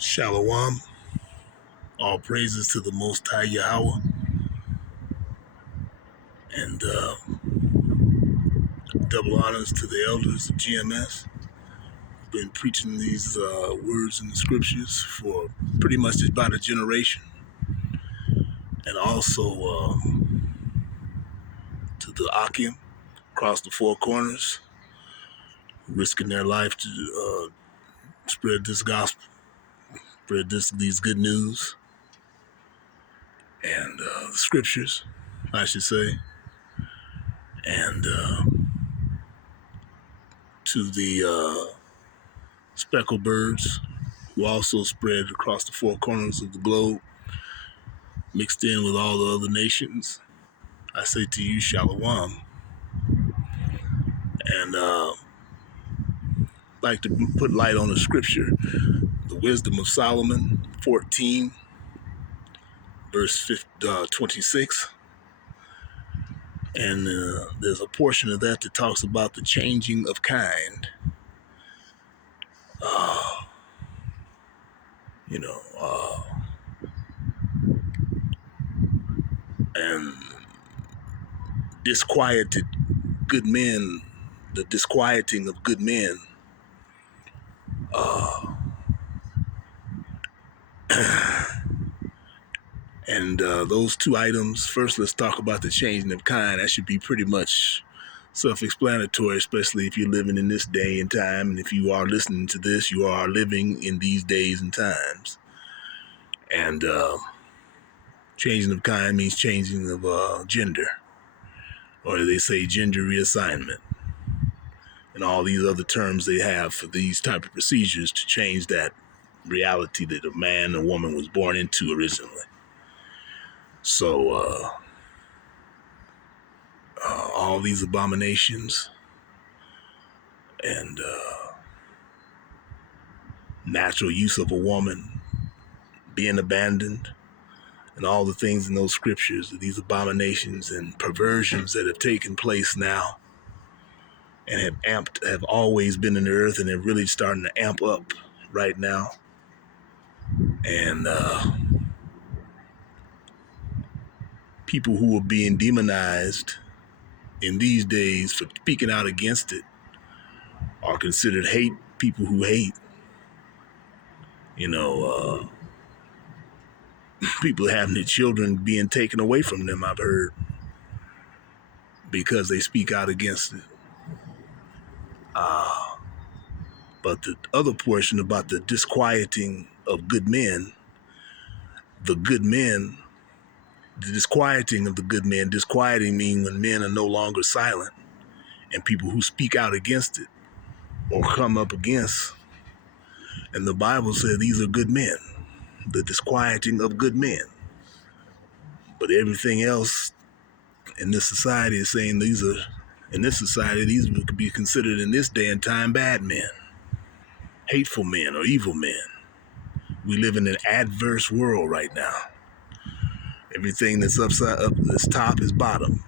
Shalom, all praises to the Most High Yahweh, and double honors to the elders of GMS. I've been preaching these words in the scriptures for pretty much about a generation, and also to the Akim across the four corners, risking their life to spread this gospel, spread these good news, and the scriptures, I should say, and to the speckled birds who also spread across the four corners of the globe, mixed in with all the other nations. I say to you, Shalom. And like to put light on the scripture, the Wisdom of Solomon, 14, verse 26. And there's a portion of that talks about the changing of kind. And disquieted good men, the disquieting of good men. And those two items, first let's talk about the changing of kind. That should be pretty much self-explanatory, especially if you're living in this day and time. And if you are listening to this, you are living in these days and times. And changing of kind means changing of gender, or they say gender reassignment, and all these other terms they have for these type of procedures to change that reality that a man and woman was born into originally. So all these abominations and natural use of a woman being abandoned, and all the things in those scriptures, these abominations and perversions that have taken place now and have always been in the earth, and they're really starting to amp up right now. And people who are being demonized in these days for speaking out against it are considered people who hate. People having their children being taken away from them, I've heard, because they speak out against it. But the other portion about the disquieting of good men, the disquieting of the good men, disquieting means when men are no longer silent, and people who speak out against it or come up against. And the Bible says these are good men, the disquieting of good men. But everything else in this society is saying these would be considered in this day and time bad men, hateful men, or evil men. We live in an adverse world right now. Everything that's that's top is bottom.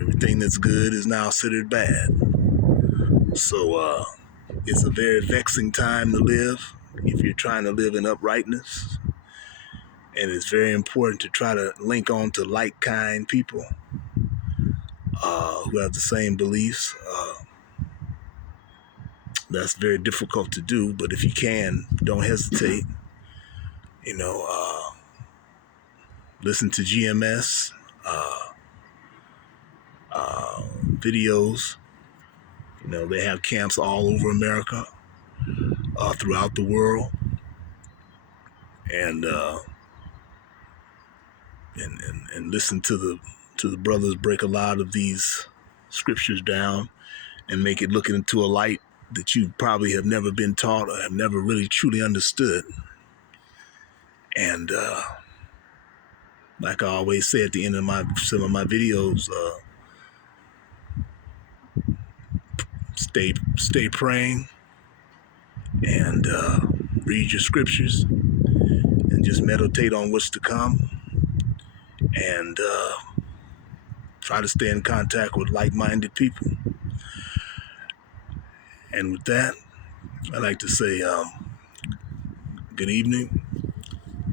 Everything that's good is now considered bad. So it's a very vexing time to live if you're trying to live in uprightness. And it's very important to try to link on to like-kind people who have the same beliefs. That's very difficult to do, but if you can, don't hesitate. Listen to GMS videos. They have camps all over America, throughout the world, and listen to the brothers break a lot of these scriptures down and make it look into a light that you probably have never been taught or have never really truly understood. And like I always say at the end of some of my videos, stay praying and read your scriptures and just meditate on what's to come, and try to stay in contact with like-minded people. And with that, I like to say good evening.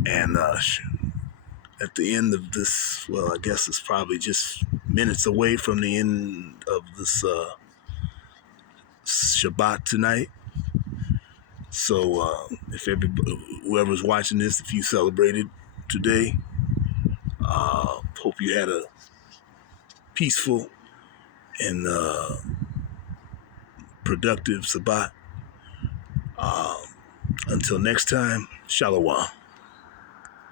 And at the end of this, well, I guess it's probably just minutes away from the end of this Shabbat tonight. So if whoever's watching this, if you celebrated today, hope you had a peaceful and productive Shabbat. Until next time, Shalom.